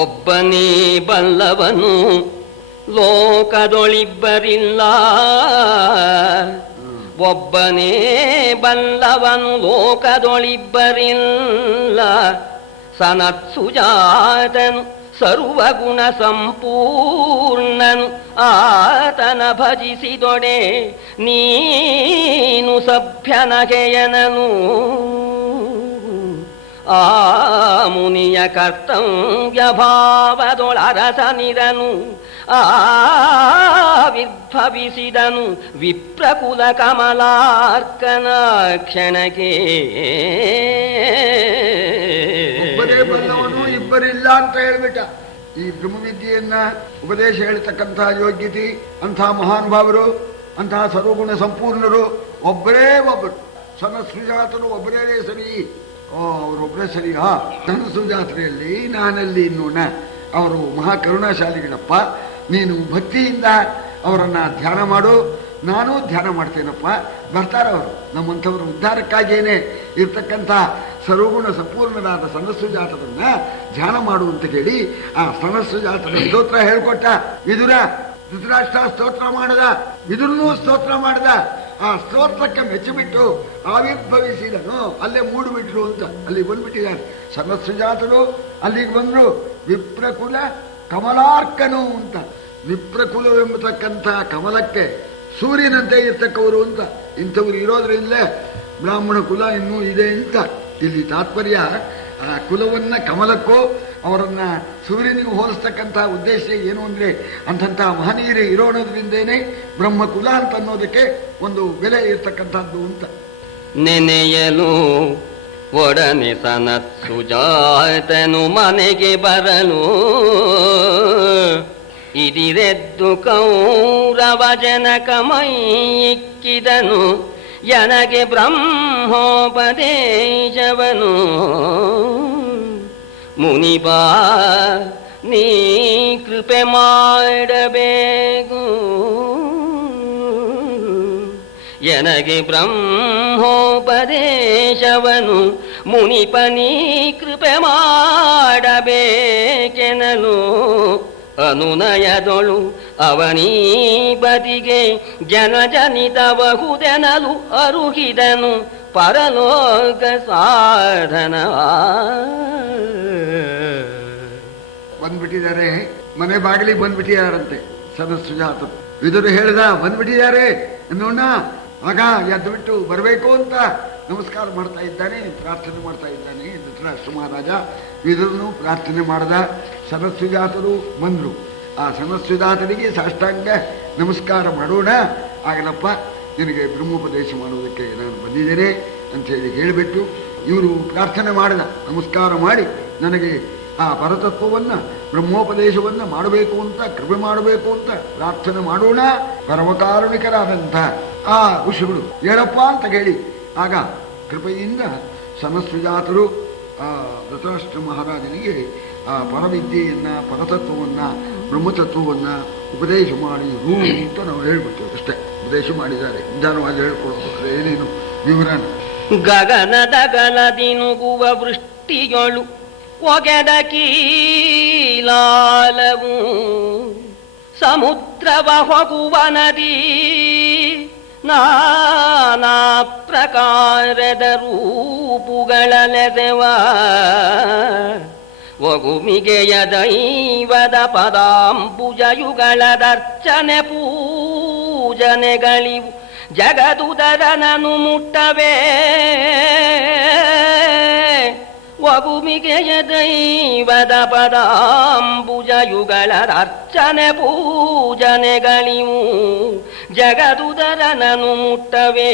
ಒಬ್ಬನೇ ಬಲ್ಲವನು ಲೋಕದೊಳಿಬ್ಬರಿಲ್ಲ, ಒಬ್ಬನೇ ಬಲ್ಲವನು ಲೋಕದೊಳಿಬ್ಬರಿಲ್ಲ. ಸನತ್ಸುಜಾತನು ಸರ್ವಗುಣ ಸಂಪೂರ್ಣನು, ಆತನ ಭಜಿಸಿದೊಡೆ ನೀನು ಸಭ್ಯನಗೆಯನನು. ಆ ಮುನಿಯ ಕರ್ತವ್ಯ ಭಾವದೊಳರಸನಿದನು, ಆವಿರ್ಭವಿಸಿದನು ವಿಪ್ರಕುಲ ಕಮಲಾರ್ಕನ ಕ್ಷಣಕ್ಕೆ. ಒಬ್ಬರೇ ಬಂದವನು ಇಬ್ಬರಿಲ್ಲ ಅಂತ ಹೇಳ್ಬಿಟ್ಟ. ಈ ಬ್ರಹ್ಮವಿದ್ಯೆಯನ್ನ ಉಪದೇಶ ಹೇಳ್ತಕ್ಕಂತಹ ಯೋಗ್ಯತೆ ಅಂತಹ ಮಹಾನುಭಾವರು, ಅಂತಹ ಸರ್ವಗುಣ ಸಂಪೂರ್ಣರು ಒಬ್ಬರೇ ಒಬ್ಬರು. ಸನಸ್ಸುಜಾತರು ಒಬ್ಬರೇ ಸರಿ. ಅವರೊಬ್ಬರೇ ಸರಿಯಾ? ಸನಸ್ಸುಜಾತ್ರೆಯಲ್ಲಿ ನಾನಲ್ಲಿ ಇನ್ನೂನ ಅವರು ಮಹಾಕರುಣಾಶಾಲಿಗಳಪ್ಪ. ನೀನು ಭಕ್ತಿಯಿಂದ ಅವರನ್ನ ಧ್ಯಾನ ಮಾಡು, ನಾನು ಧ್ಯಾನ ಮಾಡ್ತೇನಪ್ಪ. ಬರ್ತಾರವರು ನಮ್ಮಂಥವ್ರ ಉದ್ಧಾರಕ್ಕಾಗಿಯೇನೆ ಇರ್ತಕ್ಕಂಥ ಸರ್ವಗುಣ ಸಂಪೂರ್ಣರಾದ ಸನಸ್ಸುಜಾತರನ್ನ ಧ್ಯಾನ ಮಾಡು ಅಂತ ಹೇಳಿ ಆ ಸನಸ್ಸುಜಾತನ ಸ್ತೋತ್ರ ಹೇಳ್ಕೊಟ್ಟ ವಿದುರ. ಧೃತರಾಷ್ಟ್ರ ಸ್ತೋತ್ರ ಮಾಡದ, ವಿದುರನೂ ಸ್ತೋತ್ರ ಮಾಡದ. ಆ ಸ್ತೋತ್ರಕ್ಕೆ ಮೆಚ್ಚಿಬಿಟ್ಟು ಆವಿರ್ಭವಿಸಿದನು. ಅಲ್ಲೇ ಮೂಡಿಬಿಟ್ರು ಅಂತ ಅಲ್ಲಿ ಬಂದ್ಬಿಟ್ಟಿದ್ದಾರೆ ಸನಸ್ಸುಜಾತರು. ಅಲ್ಲಿಗೆ ಬಂದ್ರು ವಿಪ್ರಕುಲ ಕಮಲಾರ್ಕನು ಅಂತ. ವಿಪ್ರಕುಲವೆಂಬತಕ್ಕಂಥ ಕಮಲಕ್ಕೆ ಸೂರ್ಯನಂತೆ ಇರ್ತಕ್ಕವರು ಅಂತ. ಇಂಥವ್ರು ಇರೋದ್ರಿಂದಲೇ ಬ್ರಾಹ್ಮಣ ಕುಲ ಇನ್ನೂ ಇದೆ ಅಂತ ಇಲ್ಲಿ ತಾತ್ಪರ್ಯ. ಆ ಕುಲವನ್ನ ಕಮಲಕ್ಕೂ ಅವರನ್ನ ಸೂರ್ಯನಿಗೂ ಹೋಲಿಸ್ತಕ್ಕಂಥ ಉದ್ದೇಶ ಏನು ಅಂದ್ರೆ ಅಂಥ ಮಹನೀಯರೇ ಇರೋಣದ್ರಿಂದೇನೆ ಬ್ರಹ್ಮಕುಲ ಅಂತ ಅನ್ನೋದಕ್ಕೆ ಒಂದು ಬೆಲೆ ಇರ್ತಕ್ಕಂಥದ್ದು ಅಂತ. ನೆನೆಯಲು ಒಡನೆ ಸನತ್ಸುಜಾತನು ಮನೆಗೆ ಬರಲು, ಇದಿರೆದ್ದು ಕೌರವ ಜನಕಮೈಕ್ಕಿದನು ನನಗೆ ಬ್ರಹ್ಮೋಪದೇಶವನು. ಮುನಿಬಾ ನೀ ಕೃಪೆ ಮಾಡಬೇಕು, ನನಗೆ ಬ್ರಹ್ಮೋಪದೇಶವನು. ಮುನಿಪನಿ ಕೃಪೆ ಮಾಡಬೇಕೆನಲು ಅನುನಯದೊಳು ಅವನೀ ಬದಿಗೆ ಜನಜನಿತ ಬಹುದೆನಲು ಅರುಹಿದನು ಪರಲೋಕ ಸಾಧನ. ಬಂದ್ಬಿಟ್ಟಿದ್ದಾರೆ, ಮನೆ ಬಾಗಿಲಿಗೆ ಬಂದ್ಬಿಟ್ಟಿದಾರಂತೆ ಸನಸ್ಸುಜಾತರು. ವಿದುರು ಹೇಳ್ದ ಬಂದ್ಬಿಟ್ಟಿದ್ದಾರೆ ಅನ್ನೋಣ. ಆಗ ಎದ್ದು ಬಿಟ್ಟು ಬರಬೇಕು ಅಂತ ನಮಸ್ಕಾರ ಮಾಡ್ತಾ ಇದ್ದಾನೆ, ಪ್ರಾರ್ಥನೆ ಮಾಡ್ತಾ ಇದ್ದಾನೆ ಧೃತರಾಷ್ಟ್ರ ಮಹಾರಾಜ. ವಿದುರನು ಪ್ರಾರ್ಥನೆ ಮಾಡ್ದ. ಸನಸ್ಸುಜಾತರು ಬಂದ್ರು. ಆ ಸನಸ್ಸುಜಾತರಿಗೆ ಸಾಷ್ಟಾಂಗ ನಮಸ್ಕಾರ ಮಾಡೋಣ. ಆಗಲಪ್ಪ ನಿನಗೆ ಬ್ರಹ್ಮೋಪದೇಶ ಮಾಡುವುದಕ್ಕೆ ನಾನು ಬಂದಿದ್ದೇನೆ ಅಂತ ಹೇಳಿ ಹೇಳಿಬಿಟ್ಟು ಇವರು ಪ್ರಾರ್ಥನೆ ಮಾಡಿದ. ನಮಸ್ಕಾರ ಮಾಡಿ ನನಗೆ ಆ ಪರತತ್ವವನ್ನ ಬ್ರಹ್ಮೋಪದೇಶವನ್ನ ಮಾಡಬೇಕು ಅಂತ, ಕೃಪೆ ಮಾಡಬೇಕು ಅಂತ ಪ್ರಾರ್ಥನೆ ಮಾಡೋಣ. ಪರಮಕಾರುಣಿಕರಾದಂಥ ಆ ಋಷಿಗಳು ಹೇಳಪ್ಪ ಅಂತ ಹೇಳಿ ಆಗ ಕೃಪೆಯಿಂದ ಸನಸ್ಸುಜಾತರು ಆ ಧೃತರಾಷ್ಟ್ರ ಮಹಾರಾಜನಿಗೆ ಆ ಪರವಿದ್ಯೆಯನ್ನ, ಪರತತ್ವವನ್ನ, ಬ್ರಹ್ಮತತ್ವವನ್ನ ಉಪದೇಶ ಮಾಡಿದ್ರು ಅಂತ ನಾವು ಹೇಳ್ಬಿಡ್ತೇವೆ ಅಷ್ಟೇ. ಉಪದೇಶ ಮಾಡಿದ್ದಾರೆ, ನಿಧಾನವಾಗಿ ಹೇಳ್ಕೊಡೋದು ಏನೇನು ವಿವರಣೆ. ಗಗನದ ಗಲದಿನುಗುವ ವೃಷ್ಟಿಗಳು ಒಗೆದ ಕೀಲಾಲವು, ಸಮುದ್ರವ ಹೊಗುವ ನದಿ ನಾನಾ ಪ್ರಕಾರದ ರೂಪುಗಳಲೆದೆವ, ಒಗುಮಿಗೆಯ ದೈವದ ಪದಾಂಬುಜಯುಗಳದರ್ಚನೆ ಪೂಜನೆಗಳಿವು ಜಗದುದರನನು ಮುಟ್ಟವೇ. ಒಗುಮಿಗೆಯ ದೈವದ ಪದಾಂಬುಜಯುಗಳದರ್ಚನೆ ಪೂಜನೆಗಳಿವು ಜಗದುದರನನು ಮುಟ್ಟವೇ.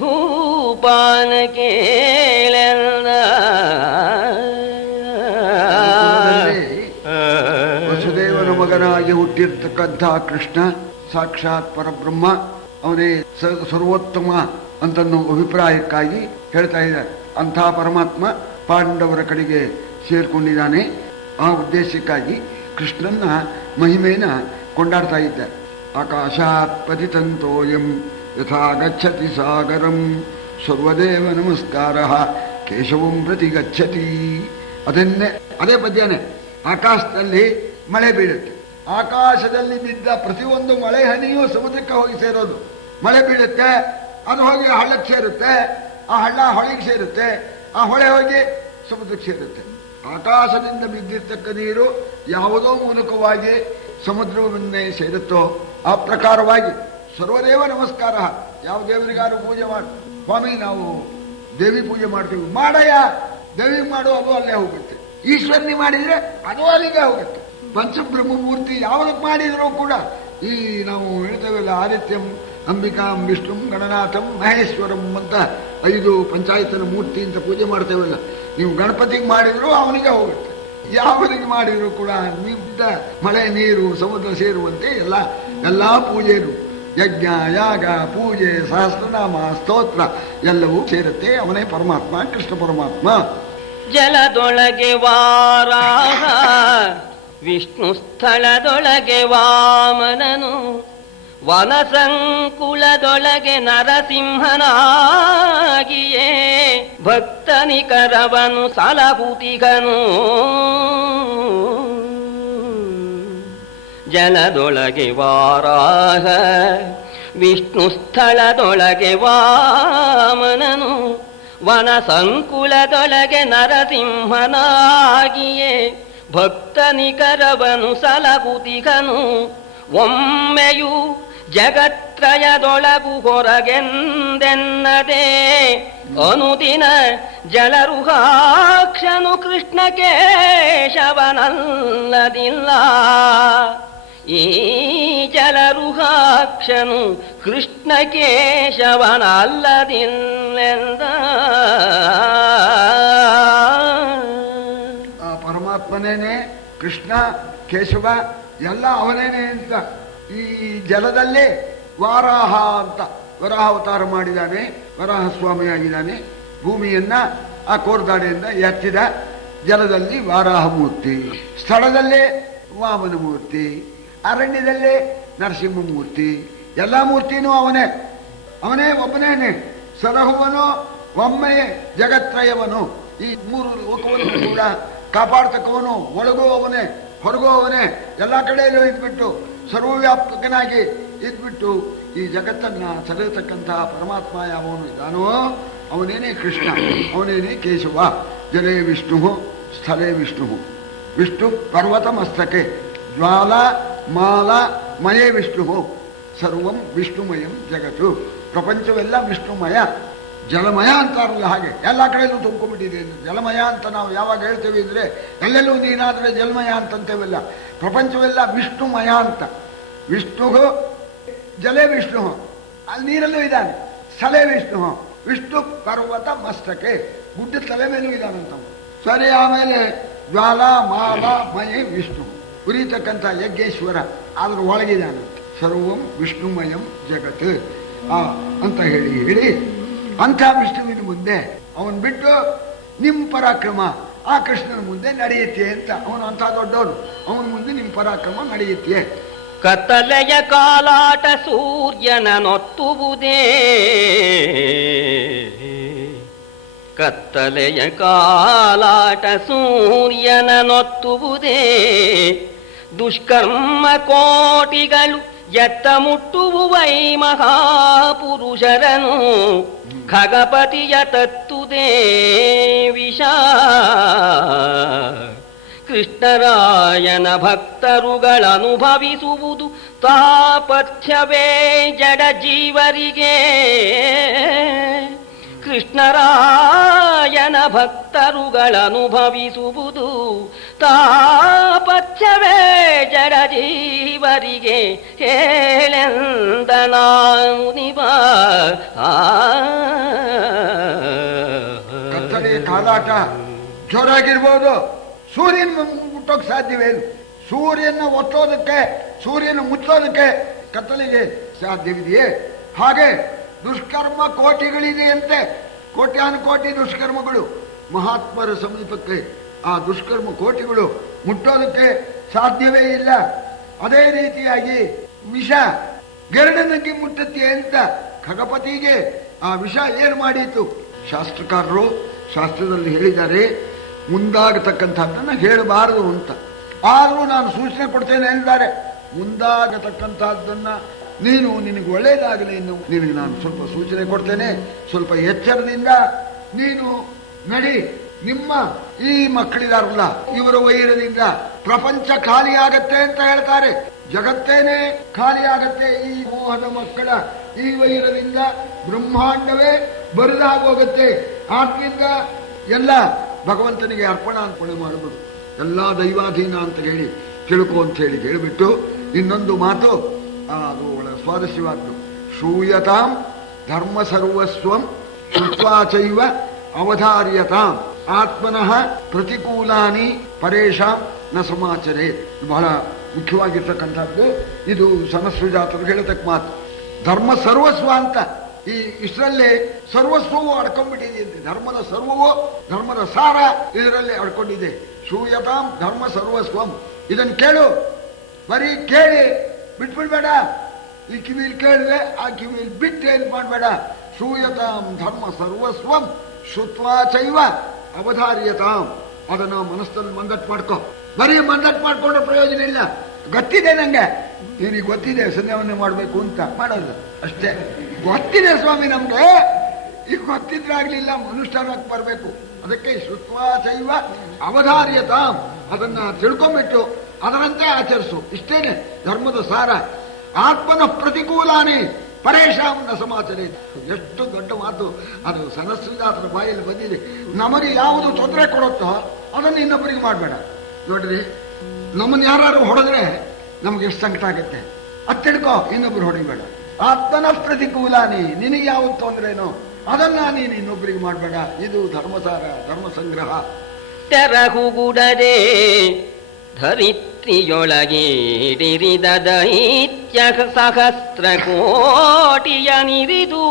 ಭೂಪಾನ ಕೇಳೆಲ್ಲ ವಸುದೇವನ ಮಗನಾಗಿ ಹುಟ್ಟಿರ್ತಕ್ಕಂಥ ಕೃಷ್ಣ ಸಾಕ್ಷಾತ್ ಪರಬ್ರಹ್ಮ, ಅವನೇ ಸರ್ವೋತ್ತಮ ಅಂತನ್ನೋ ಅಭಿಪ್ರಾಯಕ್ಕಾಗಿ ಹೇಳ್ತಾ ಇದ್ದಾರೆ. ಅಂಥ ಪರಮಾತ್ಮ ಪಾಂಡವರ ಕಡೆಗೆ ಸೇರ್ಕೊಂಡಿದ್ದಾನೆ. ಆ ಉದ್ದೇಶಕ್ಕಾಗಿ ಕೃಷ್ಣನ ಮಹಿಮೆಯನ್ನ ಕೊಂಡಾಡ್ತಾ ಇದ್ದಾರೆ. ಆಕಾಶಾತ್ ಪತಿತಂತೋಯಂ ಯಥಾ ಗಚ್ಚತಿ ಸಾಗರಂ ಸರ್ವದೇವ ನಮಸ್ಕಾರ ಕೇಶವಂ ಪ್ರತಿ ಗಚ್ಚತಿ. ಅದೇ ಪದ್ಯನೇ. ಆಕಾಶದಲ್ಲಿ ಮಳೆ ಬೀಳುತ್ತೆ. ಆಕಾಶದಲ್ಲಿ ಬಿದ್ದ ಪ್ರತಿಯೊಂದು ಮಳೆ ಹನಿಯೂ ಸಮುದ್ರಕ್ಕೆ ಹೋಗಿ ಸೇರೋದು. ಮಳೆ ಬೀಳುತ್ತೆ, ಅದು ಹೋಗಿ ಹಳ್ಳಕ್ಕೆ ಸೇರುತ್ತೆ, ಆ ಹಳ್ಳ ಹೊಳೆಗೆ ಸೇರುತ್ತೆ, ಆ ಹೊಳೆ ಹೋಗಿ ಸಮುದ್ರಕ್ಕೆ ಸೇರುತ್ತೆ. ಆಕಾಶದಿಂದ ಬಿದ್ದಿರ್ತಕ್ಕ ನೀರು ಯಾವುದೋ ಮೂಲಕವಾಗಿ ಸಮುದ್ರವನ್ನೇ ಸೇರುತ್ತೋ ಆ ಪ್ರಕಾರವಾಗಿ ಸರ್ವದೇವ ನಮಸ್ಕಾರ. ಯಾವ ದೇವರಿಗಾರು ಪೂಜೆ ಮಾಡಿ, ಸ್ವಾಮಿ ನಾವು ದೇವಿ ಪೂಜೆ ಮಾಡ್ತೀವಿ, ಮಾಡಯ್ಯ ದೇವಿ ಮಾಡು, ಅದು ಅಲ್ಲೇ ಹೋಗುತ್ತೆ. ಈಶ್ವರನಿ ಮಾಡಿದ್ರೆ ಅದು ಅಲ್ಲಿಗೆ ಹೋಗುತ್ತೆ. ಪಂಚಬ್ರಹ್ಮ ಮೂರ್ತಿ ಯಾವುದಕ್ಕೆ ಮಾಡಿದ್ರು ಕೂಡ ಈ ನಾವು ಹೇಳ್ತೇವಲ್ಲ, ಆದಿತ್ಯಂ ಅಂಬಿಕಾಂ ವಿಷ್ಣುಂ ಗಣನಾಥಂ ಮಹೇಶ್ವರಂ ಅಂತ 5 ಪಂಚಾಯತನ ಮೂರ್ತಿ ಅಂತ ಪೂಜೆ ಮಾಡ್ತೇವಲ್ಲ, ನೀವು ಗಣಪತಿಗೆ ಮಾಡಿದ್ರು ಅವನಿಗೆ ಹೋಗುತ್ತೆ. ಯಾವನಿಗೆ ಮಾಡಿದ್ರು ಕೂಡ ನಿದ್ದ ಮಳೆ ನೀರು ಸಮುದ್ರ ಸೇರುವಂತೆ ಎಲ್ಲಾ ಪೂಜೆರು, ಯಜ್ಞ ಯಾಗ ಪೂಜೆ ಸಹಸ್ರನಾಮ ಸ್ತೋತ್ರ ಎಲ್ಲವೂ ಸೇರುತ್ತೆ. ಅವನೇ ಪರಮಾತ್ಮ, ಕೃಷ್ಣ ಪರಮಾತ್ಮ. ಜಲದೊಳಗೆ ವಾರಾಹ ವಿಷ್ಣು ಸ್ಥಳದೊಳಗೆ ವಾಮನನು, ವನಸಂಕುಲದೊಳಗೆ ನರಸಿಂಹನಾಗಿಯೇ ಭಕ್ತನಿಕರವನು ಸಲಹುತಿಗನು. ಜಲದೊಳಗೆ ವಾರಾಹ ವಿಷ್ಣು ಸ್ಥಳದೊಳಗೆ ವಾಮನನು, ವನಸಂಕುಲದೊಳಗೆ ನರಸಿಂಹನಾಗಿಯೇ ಭಕ್ತನಿಕರವನು ಸಲಹುತಿಗನು. ಒಮ್ಮೆಯು ಜಗತ್ರಯದೊಳಗು ಹೊರಗೆಂದೆನ್ನದೆ ಅನುದಿನ ಜಲರುಹಾಕ್ಷನು ಕೃಷ್ಣ ಕೇಶವನಲ್ಲದಿಲ್ಲ. ಈ ಜಲರುಹಾಕ್ಷನು ಕೃಷ್ಣ ಕೇಶವನಲ್ಲದಿಲ್ಲೆಂದ. ಆ ಪರಮಾತ್ಮನೇನೆ ಕೃಷ್ಣ ಕೇಶವ ಎಲ್ಲ ಅವನೇನೆ ಅಂತ. ಈ ಜಲದಲ್ಲೇ ವಾರಾಹ ಅಂತ ವರಾಹ ಅವತಾರ ಮಾಡಿದ್ದಾನೆ, ವರಾಹ ಸ್ವಾಮಿಯಾಗಿದ್ದಾನೆ. ಭೂಮಿಯನ್ನ ಆ ಕೋರ್ದಾಡೆಯಿಂದ ಎತ್ತಿದ ಜಲದಲ್ಲಿ ವಾರಾಹ ಮೂರ್ತಿ, ಸ್ಥಳದಲ್ಲೇ ವಾಮನ ಮೂರ್ತಿ, ಅರಣ್ಯದಲ್ಲೇ ನರಸಿಂಹ ಮೂರ್ತಿ. ಎಲ್ಲ ಮೂರ್ತಿನೂ ಅವನೇ ಒಬ್ಬನೇನೆ. ಸರಹುವನು ಒಮ್ಮೆಯೇ ಜಗತ್ರಯವನು. ಈ 3 ಲೋಕವನ್ನು ಕೂಡ ಕಾಪಾಡ್ತಕ್ಕವನು. ಒಳಗೂ ಅವನೇ, ಹೊರಗೂ ಅವನೇ, ಎಲ್ಲ ಕಡೆಯಲ್ಲೂ ಇದ್ಬಿಟ್ಟು ಸರ್ವವ್ಯಾಪಕನಾಗಿ ಇದ್ಬಿಟ್ಟು ಈ ಜಗತ್ತನ್ನ ಸರಿಯತಕ್ಕಂತಹ ಪರಮಾತ್ಮ ಯಾವನು ಇದ್ದಾನೋ ಅವನೇನೇ ಕೃಷ್ಣ, ಅವನೇನೇ ಕೇಶವ. ಜಲೇ ವಿಷ್ಣು ಸ್ಥಳೇ ವಿಷ್ಣು. ವಿಷ್ಣು ಪರ್ವತ ಮಸ್ತಕೆ ಜ್ವಾಲ ಮಾಲ ಮಯೇ ವಿಷ್ಣು. ಸರ್ವಂ ವಿಷ್ಣುಮಯಂ ಜಗತ್ತು. ಪ್ರಪಂಚವೆಲ್ಲ ವಿಷ್ಣುಮಯ, ಜಲಮಯ ಅಂತಾರಲ್ಲ ಹಾಗೆ ಎಲ್ಲ ಕಡೆಯಲ್ಲೂ ತುಂಬಿಕೊಂಡಿದೆ. ಜಲಮಯ ಅಂತ ನಾವು ಯಾವಾಗ ಹೇಳ್ತೇವೆ ಅಂದರೆ ಎಲ್ಲೆಲ್ಲೂ ನೀನಾದರೆ ಜಲಮಯ ಅಂತಂತೇವಲ್ಲ. ಪ್ರಪಂಚವೆಲ್ಲ ವಿಷ್ಣುಮಯ ಅಂತ. ವಿಷ್ಣು ಜಲೇ ವಿಷ್ಣು, ಅಲ್ಲಿ ನೀರಲ್ಲೂ ಇದ್ದಾನೆ. ಸ್ಥಳೇ ವಿಷ್ಣು, ವಿಷ್ಣು ಪರ್ವತ ಮಸ್ತಕೆ, ಗುಡ್ಡ ತಲೆ ಮೇಲೂ ಇದ್ದಾನಂತ. ಸರಿ, ಆಮೇಲೆ ಜ್ವಾಲ ಮಾಲ ಮಯೇ ವಿಷ್ಣು, ಉರಿತಕ್ಕಂಥ ಯಜ್ಞೇಶ್ವರ ಅದ್ರ ಒಳಗಿದ್ದಾನಂತ. ಸರ್ವಂ ವಿಷ್ಣುಮಯಂ ಜಗತ್ ಅಂತ ಹೇಳಿ ಅಂಥ ವಿಷ್ಣುವಿನ ಮುಂದೆ ಅವನು ಬಿಟ್ಟು ನಿಮ್ಮ ಪರಾಕ್ರಮ ಆ ಕೃಷ್ಣನ ಮುಂದೆ ನಡೆಯುತ್ತೆ ಅಂತ. ಅವನು ಅಂಥ ದೊಡ್ಡವನು, ಅವನ ಮುಂದೆ ನಿಮ್ಮ ಪರಾಕ್ರಮ ನಡೆಯುತ್ತೆ. ಕತ್ತಲೆಯ ಕಾಲಾಟ ಸೂರ್ಯನ ನೊತ್ತುವುದೇ, ಕತ್ತಲೆಯ ಕಾಲಾಟ ಸೂರ್ಯನ ನೊತ್ತುವುದೇ. ದುಷ್ಕರ್ಮ ಕೋಟಿಗಳು ಎತ್ತ ಮುಟ್ಟುವೈ ಮಹಾಪುರುಷರನು. ಖಗಪತಿಯ ತತ್ತುದೇ ವಿಷ. ಕೃಷ್ಣರಾಯನ ಭಕ್ತರುಗಳನುಭವಿಸುವುದು ತಾಪಥ್ಯವೇ ಜಡ ಜೀವರಿಗೆ. ಕೃಷ್ಣರಾಯನ ಭಕ್ತರುಗಳನುಭವಿಸುವುದು ತಾಪಥ್ಯವೇ ಜಡ ಜೀವರಿಗೆ. ಹೇಳೆಂದ ನಾವು ನಿಭಾ ಕತ್ತಲೆಯ ಕಾಲಾಟ ಜೋರಾಗಿರ್ಬೋದು, ಸೂರ್ಯನ ಮುಟ್ಟೋಕೆ ಸಾಧ್ಯವೇನು? ಸೂರ್ಯನ ಒತ್ತೋದಕ್ಕೆ, ಸೂರ್ಯನ ಮುಚ್ಚೋದಕ್ಕೆ ಕತ್ತಲೆಗೆ ಸಾಧ್ಯವಿದೆಯೇ? ಹಾಗೆ ದುಷ್ಕರ್ಮ ಕೋಟಿಗಳಿದೆಯಂತೆ. ಕೋಟ್ಯಾನುಕೋಟಿ ದುಷ್ಕರ್ಮಗಳು ಮಹಾತ್ಮರ ಸಮೀಪಕ್ಕೆ ಆ ದುಷ್ಕರ್ಮ ಕೋಟಿಗಳು ಮುಟ್ಟೋದಕ್ಕೆ ಸಾಧ್ಯವೇ ಇಲ್ಲ. ಅದೇ ರೀತಿಯಾಗಿ ವಿಷ ಗರುಡನಿಗೆ ಮುಟ್ಟುತ್ತೆ ಅಂತ ಖಗಪತಿಗೆ ಆ ವಿಷ ಏನು ಮಾಡಿತು? ಶಾಸ್ತ್ರಕಾರರು ಶಾಸ್ತ್ರದಲ್ಲಿ ಹೇಳಿದ್ದಾರೆ, ಮುಂದಾಗತಕ್ಕಂಥದ್ದನ್ನು ಹೇಳಬಾರದು ಅಂತ. ಆದರೂ ನಾನು ಸೂಚನೆ ಕೊಡ್ತೇನೆ ಎಂದಿದ್ದಾರೆ. ಮುಂದಾಗತಕ್ಕಂತಹದ್ದನ್ನ ನಿನಗೆ ಒಳ್ಳೇದಾಗಲಿ ಇನ್ನು ನಿನಗೆ ನಾನು ಸ್ವಲ್ಪ ಸೂಚನೆ ಕೊಡ್ತೇನೆ. ಸ್ವಲ್ಪ ಎಚ್ಚರದಿಂದ ನೀನು ನಡಿ. ನಿಮ್ಮ ಈ ಮಕ್ಕಳಿದಾರಲ್ಲ, ಇವರ ವೈರದಿಂದ ಪ್ರಪಂಚ ಖಾಲಿಯಾಗತ್ತೆ ಅಂತ ಹೇಳ್ತಾರೆ. ಜಗತ್ತೇನೆ ಖಾಲಿಯಾಗತ್ತೆ ಈ ಮೋಹದ ಮಕ್ಕಳ ಈ ವೈರದಿಂದ. ಬ್ರಹ್ಮಾಂಡವೇ ಬರಿದಾಗೋಗತ್ತೆ. ಆದ್ರಿಂದ ಎಲ್ಲ ಭಗವಂತನಿಗೆ ಅರ್ಪಣೆ ಮಾಡಬಹುದು, ಎಲ್ಲ ದೈವಾಧೀನ ಅಂತ ಹೇಳಿ ತಿಳ್ಕೊ ಅಂತ ಹೇಳಿ ಹೇಳಿಬಿಟ್ಟು ಇನ್ನೊಂದು ಮಾತು ಅದು ಒಳ್ಳೆ ಸ್ವಾರಸ್ಯವಾದ್ದು. ಶೂಯತಾಂ ಧರ್ಮ ಸರ್ವಸ್ವಂ ಶುತ್ವಾಚೈವ ಅವಧಾರ್ಯತಾಂ ಆತ್ಮನಃ ಪ್ರತಿಕೂಲಾನಿ ಪರೇಶಾಂ ನ ಸಮಾಚರೇ. ಬಹಳ ಮುಖ್ಯವಾಗಿರ್ತಕ್ಕಂಥದ್ದು ಇದು. ಸನಸ್ಸುಜಾತರು ಹೇಳತಕ್ಕ ಮಾತು. ಧರ್ಮ ಸರ್ವಸ್ವ ಅಂತ ಇಷ್ಟರಲ್ಲೇ ಸರ್ವಸ್ವವು ಅಡ್ಕೊಂಡ್ಬಿಟ್ಟಿದೆ. ಧರ್ಮದ ಸರ್ವವೋ ಧರ್ಮದ ಸಾರ ಇದರಲ್ಲಿ ಅಡ್ಕೊಂಡಿದೆ. ಶೂಯತಾಂ ಧರ್ಮ ಸರ್ವಸ್ವಂ. ಇದನ್ನು ಕೇಳು, ಬರೀ ಕೇಳಿ ಬಿಟ್ಬಿಡ್ಬೇಡ. ಈ ಕಿವಿಯಲ್ಲಿ ಕೇಳಿದ್ರೆ ಆ ಕಿವಿಯಲ್ಲಿ ಬಿಟ್ಟು ಏನು ಮಾಡಬೇಡ. ಶೂಯತಾಂ ಧರ್ಮ ಸರ್ವಸ್ವಂ ಶುತ್ವಾಚೈವ ಅವಧಾರ್ಯತಾಂ. ಅದನ್ನ ಮನಸ್ಸಲ್ಲಿ ಮಂದಟ್ಟು ಮಾಡ್ಕೊ. ಬರೀ ಮಂದಟ್ಟು ಮಾಡ್ಕೊಂಡ್ರೆ ಪ್ರಯೋಜನ ಇಲ್ಲ. ಗೊತ್ತಿದೆ ನಂಗೆ, ನಿನಗೆ ಗೊತ್ತಿದೆ ಸಂಧ್ಯಾವನ್ನೇ ಮಾಡಬೇಕು ಅಂತ ಮಾಡೋದು ಅಷ್ಟೇ. ಗೊತ್ತಿದೆ ಸ್ವಾಮಿ ನಮ್ಗೆ, ಈಗ ಗೊತ್ತಿದ್ರಾಗ್ಲಿಲ್ಲ, ಅನುಷ್ಠಾನಕ್ಕೆ ಬರಬೇಕು. ಅದಕ್ಕೆ ಶುತ್ವಾಚೈವ ಅವಧಾರ್ಯತಾಂ. ಅದನ್ನ ತಿಳ್ಕೊಂಬಿಟ್ಟು ಅದರಂತೆ ಆಚರಿಸು. ಇಷ್ಟೇನೆ ಧರ್ಮದ ಸಾರ. ಆತ್ಮನ ಪ್ರತಿಕೂಲಾನೇ ಪರೇಶಾಮನ ಸಮಾಚಾರ. ಎಷ್ಟು ದೊಡ್ಡ ಮಾತು ಅದು. ಸನಸ್ಸುಜಾತರ ಬಾಯಲ್ಲಿ ಬಂದಿದೆ. ನಮಗೆ ಯಾವುದು ತೊಂದರೆ ಕೊಡುತ್ತೋ ಅದನ್ನು ಇನ್ನೊಬ್ಬರಿಗೆ ಮಾಡಬೇಡ. ನೋಡ್ರಿ, ನಮ್ಮನ್ನು ಯಾರು ಹೊಡೆದ್ರೆ ನಮ್ಗೆ ಎಷ್ಟು ಸಂಕಟ ಆಗುತ್ತೆ. ಅದು ತಿಳ್ಕೊ, ಇನ್ನೊಬ್ರು ಹೊಡಿಬೇಡ. ಆತ್ಮನ ಪ್ರತಿಕೂಲಾನಿ. ನಿನಗೆ ಯಾವುದು ತೊಂದರೆನೋ ಅದನ್ನ ನೀನು ಇನ್ನೊಬ್ಬರಿಗೆ ಮಾಡಬೇಡ. ಇದು ಧರ್ಮಸಾರ, ಧರ್ಮ ಸಂಗ್ರಹ. ತೆರಹುಗುಡದೆ ಧರಿತ್ರಿಯೊಳಗೇಡಿರಿದ ದೈತ್ಯ ಸಹಸ್ರ ಕೋಟಿಯ ನಿರಿದು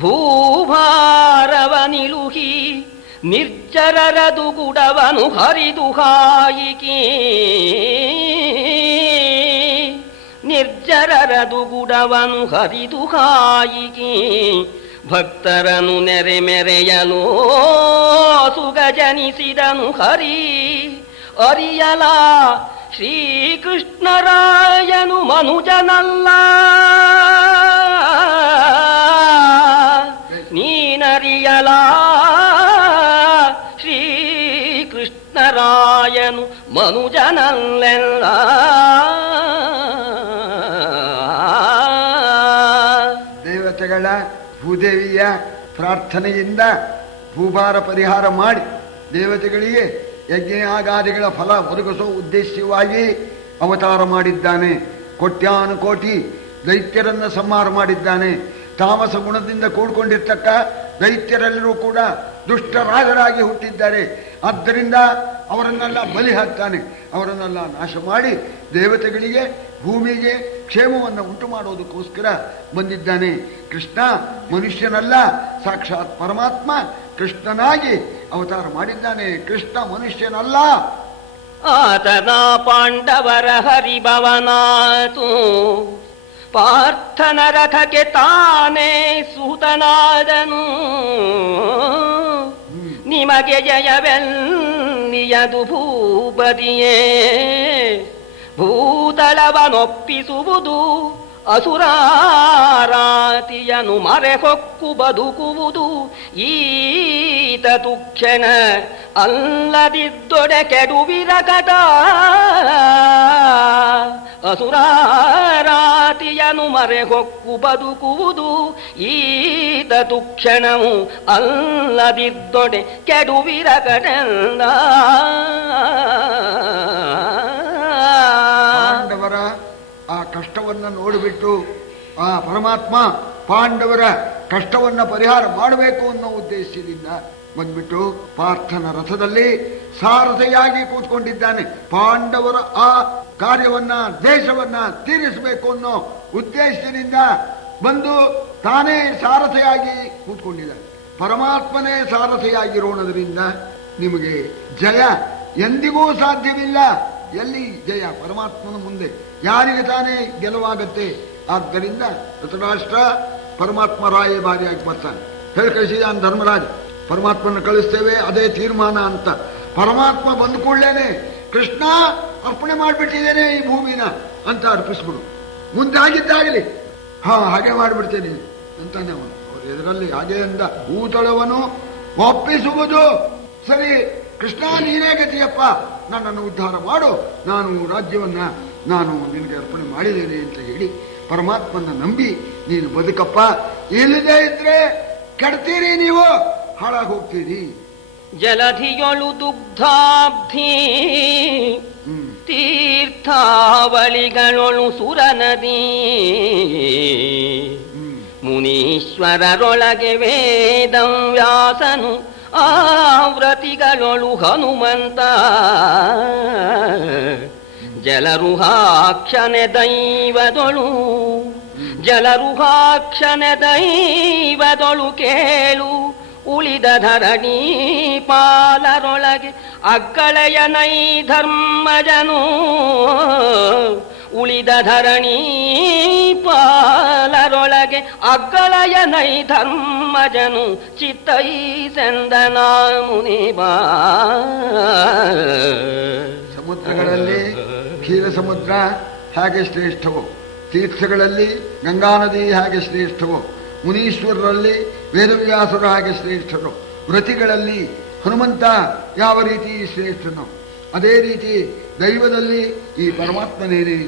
ಭೂಭಾರವ ನಿಲುಹಿ ನಿರ್ಜರರದು ಗುಡವನು ಹರಿದು ಹಾಯಿಕೆ. ನಿರ್ಜರರದು ಗುಡವನು ಹರಿದು ಹಾಯಿಕೆ. ಭಕ್ತರನು ನೆರೆ ಮೆರೆಯಲು ಸುಗ ಜನಿಸಿದನು ಹರಿ. ಅರಿಯಲ ಶ್ರೀಕೃಷ್ಣರಾಯನು ಮನುಜನಲ್ಲ. ನೀನರಿಯಲ ಶ್ರೀಕೃಷ್ಣರಾಯನು ಮನುಜನಲ್ಲೆಲ್ಲ. ದೇವತೆಗಳ ಭೂದೇವಿಯ ಪ್ರಾರ್ಥನೆಯಿಂದ ಭೂಭಾರ ಪರಿಹಾರ ಮಾಡಿ ದೇವತೆಗಳಿಗೆ ಯಜ್ಞಯಾಗಾದಿಗಳ ಫಲ ಒದಗಿಸೋ ಉದ್ದೇಶವಾಗಿ ಅವತಾರ ಮಾಡಿದ್ದಾನೆ. ಕೋಟ್ಯಾನುಕೋಟಿ ದೈತ್ಯರನ್ನ ಸಂಹಾರ ಮಾಡಿದ್ದಾನೆ. ತಾಮಸ ಗುಣದಿಂದ ಕೂಡ್ಕೊಂಡಿರ್ತಕ್ಕ ದೈತ್ಯರೆಲ್ಲರೂ ಕೂಡ ದುಷ್ಟರಾಜರಾಗಿ ಹುಟ್ಟಿದ್ದಾರೆ. ಆದ್ದರಿಂದ ಅವರನ್ನೆಲ್ಲ ಬಲಿ ಹಾಕ್ತಾನೆ. ಅವರನ್ನೆಲ್ಲ ನಾಶ ಮಾಡಿ ದೇವತೆಗಳಿಗೆ ಭೂಮಿಗೆ ಕ್ಷೇಮವನ್ನು ಉಂಟು ಮಾಡೋದಕ್ಕೋಸ್ಕರ ಬಂದಿದ್ದಾನೆ. ಕೃಷ್ಣ ಮನುಷ್ಯನಲ್ಲ, ಸಾಕ್ಷಾತ್ ಪರಮಾತ್ಮ ಕೃಷ್ಣನಾಗಿ ಅವತಾರ ಮಾಡಿದ್ದಾನೆ. ಕೃಷ್ಣ ಮನುಷ್ಯನಲ್ಲ. ಆತನ ಪಾಂಡವರ ಹರಿಭವನಾತು ಪಾರ್ಥನ ರಥಕ್ಕೆ ತಾನೇ ಸೂತನಾದನು. ನಿಮಗೆ ಜಯವೆಲ್ಲಿಯದು ಭೂಪತಿಯೇ. ಭೂತಳವನೊಪ್ಪಿಸುವುದು ಅಸುರಾರಾತಿಯನು ಮರೆಹೊಕ್ಕು ಬದುಕುವುದು ಈತ ತುಕ್ಷಣ ಅಲ್ಲದಿದ್ದೊಡೆ ಕೆಡುವಿರಕಟ. ಅಸುರಾರಾತಿಯನು ಮರೆಹೊಕ್ಕು ಬದುಕುವುದು ಈತ ತುಕ್ಷಣವು ಅಲ್ಲದಿದ್ದೊಡೆ ಕೆಡುವಿರಕಟಲ್ಲ. ಪಾಂಡವರ ಆ ಕಷ್ಟವನ್ನ ನೋಡಿಬಿಟ್ಟು ಆ ಪರಮಾತ್ಮ ಪಾಂಡವರ ಕಷ್ಟವನ್ನ ಪರಿಹಾರ ಮಾಡಬೇಕು ಅನ್ನೋ ಉದ್ದೇಶದಿಂದ ಬಂದ್ಬಿಟ್ಟು ಪಾರ್ಥನ ರಥದಲ್ಲಿ ಸಾರಥಿಯಾಗಿ ಕೂತ್ಕೊಂಡಿದ್ದಾನೆ. ಪಾಂಡವರ ಆ ಕಾರ್ಯವನ್ನ ದೇಶವನ್ನ ತೀರಿಸಬೇಕು ಅನ್ನೋ ಉದ್ದೇಶದಿಂದ ಬಂದು ತಾನೇ ಸಾರಥಿಯಾಗಿ ಕೂತ್ಕೊಂಡಿದ್ದಾನೆ. ಪರಮಾತ್ಮನೇ ಸಾರಥಿಯಾಗಿರೋಣದ್ರಿಂದ ನಿಮಗೆ ಜಯ ಎಂದಿಗೂ ಸಾಧ್ಯವಿಲ್ಲ. ಎಲ್ಲಿ ಜಯ? ಪರಮಾತ್ಮನ ಮುಂದೆ ಯಾರಿಗೆ ತಾನೇ ಗೆಲುವಾಗತ್ತೆ. ಆದ್ದರಿಂದ ಧೃತರಾಷ್ಟ್ರ ಪರಮಾತ್ಮ ರಾಯಭಾರಿಯಾಗಿ ಬರ್ತಾನೆ. ಹೇಳಿ ಕಳಿಸಿದಾನ ಧರ್ಮರಾಜ, ಪರಮಾತ್ಮನ ಕಳಿಸ್ತೇವೆ ಅದೇ ತೀರ್ಮಾನ ಅಂತ. ಪರಮಾತ್ಮ ಬಂದ ಕೂಡಲೇನೆ ಕೃಷ್ಣ ಅರ್ಪಣೆ ಮಾಡಿಬಿಟ್ಟಿದ್ದೇನೆ ಈ ಭೂಮಿನ ಅಂತ ಅರ್ಪಿಸ್ಬಿಡು, ಮುಂದಾಗಿದ್ದಾಗಲಿ ಹಾಗೆ ಮಾಡಿಬಿಡ್ತೇನೆ ಅಂತಾನೆ ಅವನು. ಅವ್ರು ಎದುರಲ್ಲಿ ಹಾಗೆ ಅಂದ. ಭೂತಳವನ್ನು ಒಪ್ಪಿಸುವುದು ಸರಿ, ಕೃಷ್ಣ ನೀನೇ ಗತಿಯಪ್ಪ, ನನ್ನನ್ನು ಉದ್ಧಾರ ಮಾಡು, ನಾನು ರಾಜ್ಯವನ್ನ ನಾನು ನಿನಗೆ ಅರ್ಪಣೆ ಮಾಡಿದ್ದೇನೆ ಅಂತ ಹೇಳಿ ಪರಮಾತ್ಮನ ನಂಬಿ ನೀನು ಬದುಕಪ್ಪ, ಇಲ್ಲದೆ ಇದ್ರೆ ಕೆಡ್ತೀರಿ, ನೀವು ಹಾಳಾಗಿ ಹೋಗ್ತೀರಿ. ಜಲಧಿಯೊಳು ದುಗ್ಧಾಬ್ಧಿ ತೀರ್ಥಾವಳಿಗಳೊಳು ಸುರನದಿ, ಮುನೀಶ್ವರರೊಳಗೆ ವೇದಂ ವ್ಯಾಸನು ಆವ್ರತಿಗಳೊಳು ಹನುಮಂತ, ಜಲರುಹಾಕ್ಷನೆ ದೈವದೊಳು ಜಲರುಹಾಕ್ಷನೆ ದೈವದೊಳು ಕೇಳು, ಉಳಿದ ಧರಣಿ ಪಾಲರೊಳಗೆ ಅಗ್ಗಳೆಯ ನೈ ಧರ್ಮಜನು, ಉಳಿದ ಧರಣಿ ಪಾಲರೊಳಗೆ ಅಗ್ಗಳೆಯ ನೈ ಧರ್ಮಜನು, ಚಿತ್ತೈಸೆಂದನ ಮುನಿಬಾ. ಸಮುದ್ರಗಳಲ್ಲಿ ಕ್ಷೀರ ಸಮುದ್ರ ಹಾಗೆ ಶ್ರೇಷ್ಠವೋ, ತೀರ್ಥಗಳಲ್ಲಿ ಗಂಗಾ ನದಿ ಹಾಗೆ ಶ್ರೇಷ್ಠವೋ, ಮುನೀಶ್ವರರಲ್ಲಿ ವೇದವ್ಯಾಸರು ಹಾಗೆ ಶ್ರೇಷ್ಠರು, ವ್ರತಿಗಳಲ್ಲಿ ಹನುಮಂತ ಯಾವ ರೀತಿ ಶ್ರೇಷ್ಠನೋ ಅದೇ ರೀತಿ ದೈವದಲ್ಲಿ ಈ ಪರಮಾತ್ಮನೇನೆ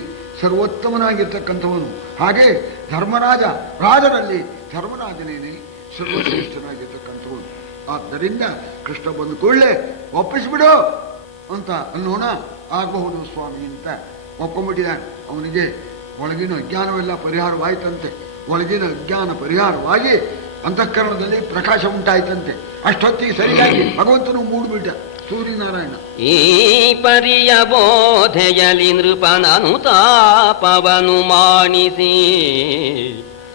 ಸರ್ವೋತ್ತಮನಾಗಿರ್ತಕ್ಕಂಥವನು. ಹಾಗೆ ಧರ್ಮರಾಜ, ರಾಜರಲ್ಲಿ ಧರ್ಮರಾಜನೇನೆ ಸರ್ವಶ್ರೇಷ್ಠನಾಗಿರ್ತಕ್ಕಂಥವನು. ಆದ್ದರಿಂದ ಕೃಷ್ಣ ಬಂದು ಕೂಡಲೇ ಒಪ್ಪಿಸ್ಬಿಡು ಅಂತ ಅನ್ನೋಣ, ಆಗಬಹುದು ಸ್ವಾಮಿ ಅಂತ ಒಪ್ಕೊಂಡ್ಬಿಟ್ಟಿದ್ದಾನೆ. ಅವನಿಗೆ ಒಳಗಿನ ಅಜ್ಞಾನವೆಲ್ಲ ಪರಿಹಾರವಾಯಿತಂತೆ. ಒಳಗಿನ ಅಜ್ಞಾನ ಪರಿಹಾರವಾಗಿ ಅಂತಃಕರಣದಲ್ಲಿ ಪ್ರಕಾಶ ಉಂಟಾಯ್ತಂತೆ. ಅಷ್ಟೊತ್ತಿಗೆ ಸರಿಯಾಗಿ ಭಗವಂತನು ಮೂಡ್ಬಿಟ್ಟ ಸೂರ್ಯನಾರಾಯಣ. ಈ ಪರಿಯ ಬೋಧೆಯಲಿ ನೃಪನನುತಾಪವನು ಮಾಣಿಸಿ,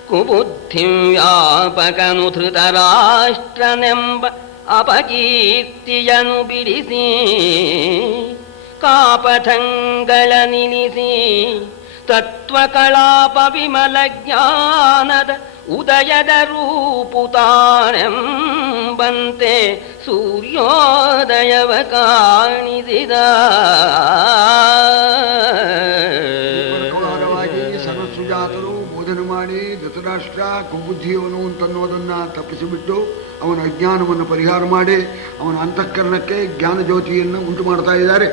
ಕುಬುದ್ಧಿಂ ವ್ಯಾಪಕನು ಧೃತರಾಷ್ಟ್ರನೆಂಬ ಅಪಕೀರ್ತಿಯನು ಬಿಡಿಸಿ, ಕಾಪಥಂಗಳ ನಿಲ್ಲಿಸಿ ತತ್ವಕಲಾಪ ವಿಮಲ ಜ್ಞಾನದ ಉದಯದ ರೂಪುತಾನೆಂಬಂತೆ ಸೂರ್ಯೋದಯವ ಕಾಣಿಸಿದ. ಸರಸ್ಸುಜಾತರು ಬೋಧನೆ ಮಾಡಿ ಧೃತರಾಷ್ಟ್ರ ಕುಬುದ್ಧಿಯವನು ಅಂತನ್ನೋದನ್ನ ತಪ್ಪಿಸಿಬಿಟ್ಟು ಅವನ ಅಜ್ಞಾನವನ್ನು ಪರಿಹಾರ ಮಾಡಿ ಅವನ ಅಂತಃಕರಣಕ್ಕೆ ಜ್ಞಾನ ಜ್ಯೋತಿಯನ್ನು ಉಂಟು ಮಾಡ್ತಾ ಇದ್ದಾರೆ.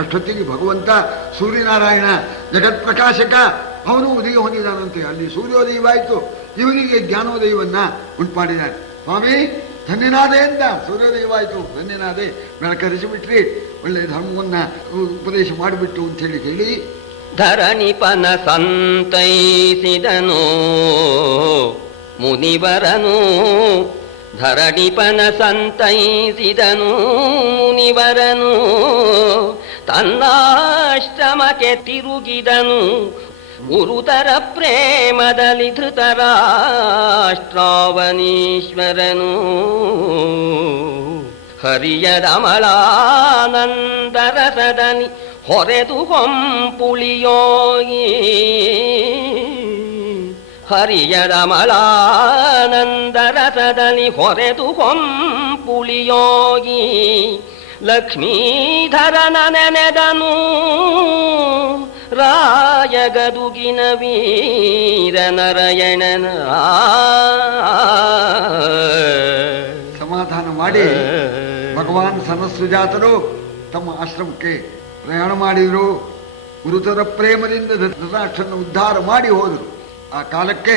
ಅಷ್ಟೊತ್ತಿಗೆ ಭಗವಂತ ಸೂರ್ಯನಾರಾಯಣ ಜಗತ್ಪ್ರಕಾಶಕ ಅವನು ಉದಯ ಹೊಂದಿದಾನಂತೆ. ಅಲ್ಲಿ ಸೂರ್ಯೋದಯವಾಯಿತು, ಇವನಿಗೆ ಜ್ಞಾನೋದಯವನ್ನ ಉಂಟು ಮಾಡಿದ್ದಾರೆ. ಸ್ವಾಮಿ ಧನ್ಯನಾದೆ ಅಂತ ಸೂರ್ಯೋದಯವಾಯಿತು, ಧನ್ಯನಾದೆ, ಬೆಳಕರಿಸಿಬಿಟ್ರಿ, ಒಳ್ಳೆ ಧರ್ಮವನ್ನ ಉಪದೇಶ ಮಾಡಿಬಿಟ್ಟು ಅಂತ ಹೇಳಿ ಧರಣಿಪನ ಸಂತೈಸಿದನು ಮುನಿವರನು, ಧರಣಿಪನ ಸಂತೈಸಿದನು ಮುನಿವರನು, ತನ್ನಾಶ್ರಮಕ್ಕೆ ತಿರುಗಿದನು ಗುರುತರ ಪ್ರೇಮದಲ್ಲಿ ಧೃತರಾಷ್ಟ್ರಾವನೀಶ್ವರನು. ಹರಿಯದಮಲಾನಂದರಸದನಿ ಹೊರೆದು ಕೊಂಪುಳಿಯೋಗಿ, ಹರಿಯದಮಲಾನಂದರಸದಲ್ಲಿ ಹೊರೆದು ಕೊಂಪುಳಿಯೋಗಿ, ಲಕ್ಷ್ಮೀಧರನ ನೆನೆದನು ರಾಯಗದುಗಿನ ವೀರ ನಾರಾಯಣನ. ಸಮಾಧಾನ ಮಾಡಿ ಭಗವಾನ್ ಸರಸ್ಸುಜಾತರು ತಮ್ಮ ಆಶ್ರಮಕ್ಕೆ ಪ್ರಯಾಣ ಮಾಡಿದರು. ಗುರುತರ ಪ್ರೇಮದಿಂದ ಧೃತರಾಷ್ಟ್ರನ ಉದ್ಧಾರ ಮಾಡಿ ಹೋದರು. ಆ ಕಾಲಕ್ಕೆ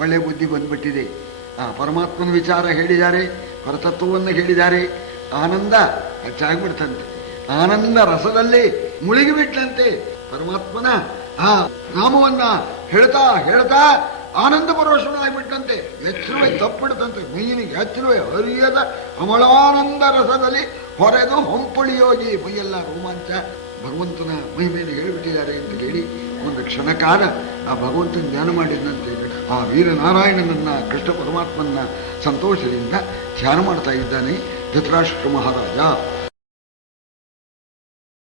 ಒಳ್ಳೆ ಬುದ್ಧಿ ಬಂದ್ಬಿಟ್ಟಿದೆ. ಆ ಪರಮಾತ್ಮನ ವಿಚಾರ ಹೇಳಿದ್ದಾರೆ, ಪರತತ್ವವನ್ನು ಹೇಳಿದ್ದಾರೆ. ಆನಂದ ಹೆಚ್ಚಾಗ್ಬಿಡ್ತಂತೆ, ಆನಂದ ರಸದಲ್ಲಿ ಮುಳುಗಿಬಿಟ್ಲಂತೆ. ಪರಮಾತ್ಮನ ಆ ನಾಮವನ್ನ ಹೇಳ್ತಾ ಹೇಳ್ತಾ ಆನಂದ ಪರವಶನಾಗ್ಬಿಟ್ಟಂತೆ. ಎಚ್ಚರವೇ ತಪ್ಪಿಡ್ತಂತೆ, ಮೈಯಿನಿಗೆ ಎಚ್ಚರವೇ ಹರಿಯದ ಅಮಲಾನಂದ ರಸದಲ್ಲಿ ಹೊರೆದು ಹೊಂಪುಳಿಯೋಗಿ ಮೈಯೆಲ್ಲ ರೋಮಾಂಚ. ಭಗವಂತನ ಮಹಿಮೆಯನ್ನು ಹೇಳಿಬಿಟ್ಟಿದ್ದಾರೆ ಅಂತ ಹೇಳಿ ಒಂದು ಕ್ಷಣಕಾಲ ಆ ಭಗವಂತನ ಧ್ಯಾನ ಮಾಡಿದಂತೆ ಆ ವೀರನಾರಾಯಣನನ್ನ ಕೃಷ್ಣ ಪರಮಾತ್ಮನ ಸಂತೋಷದಿಂದ ಧ್ಯಾನ ಮಾಡ್ತಾ ಇದ್ದಾನೆ ಧೃತರಾಷ್ಟ್ರ ಮಹಾರಾಜ.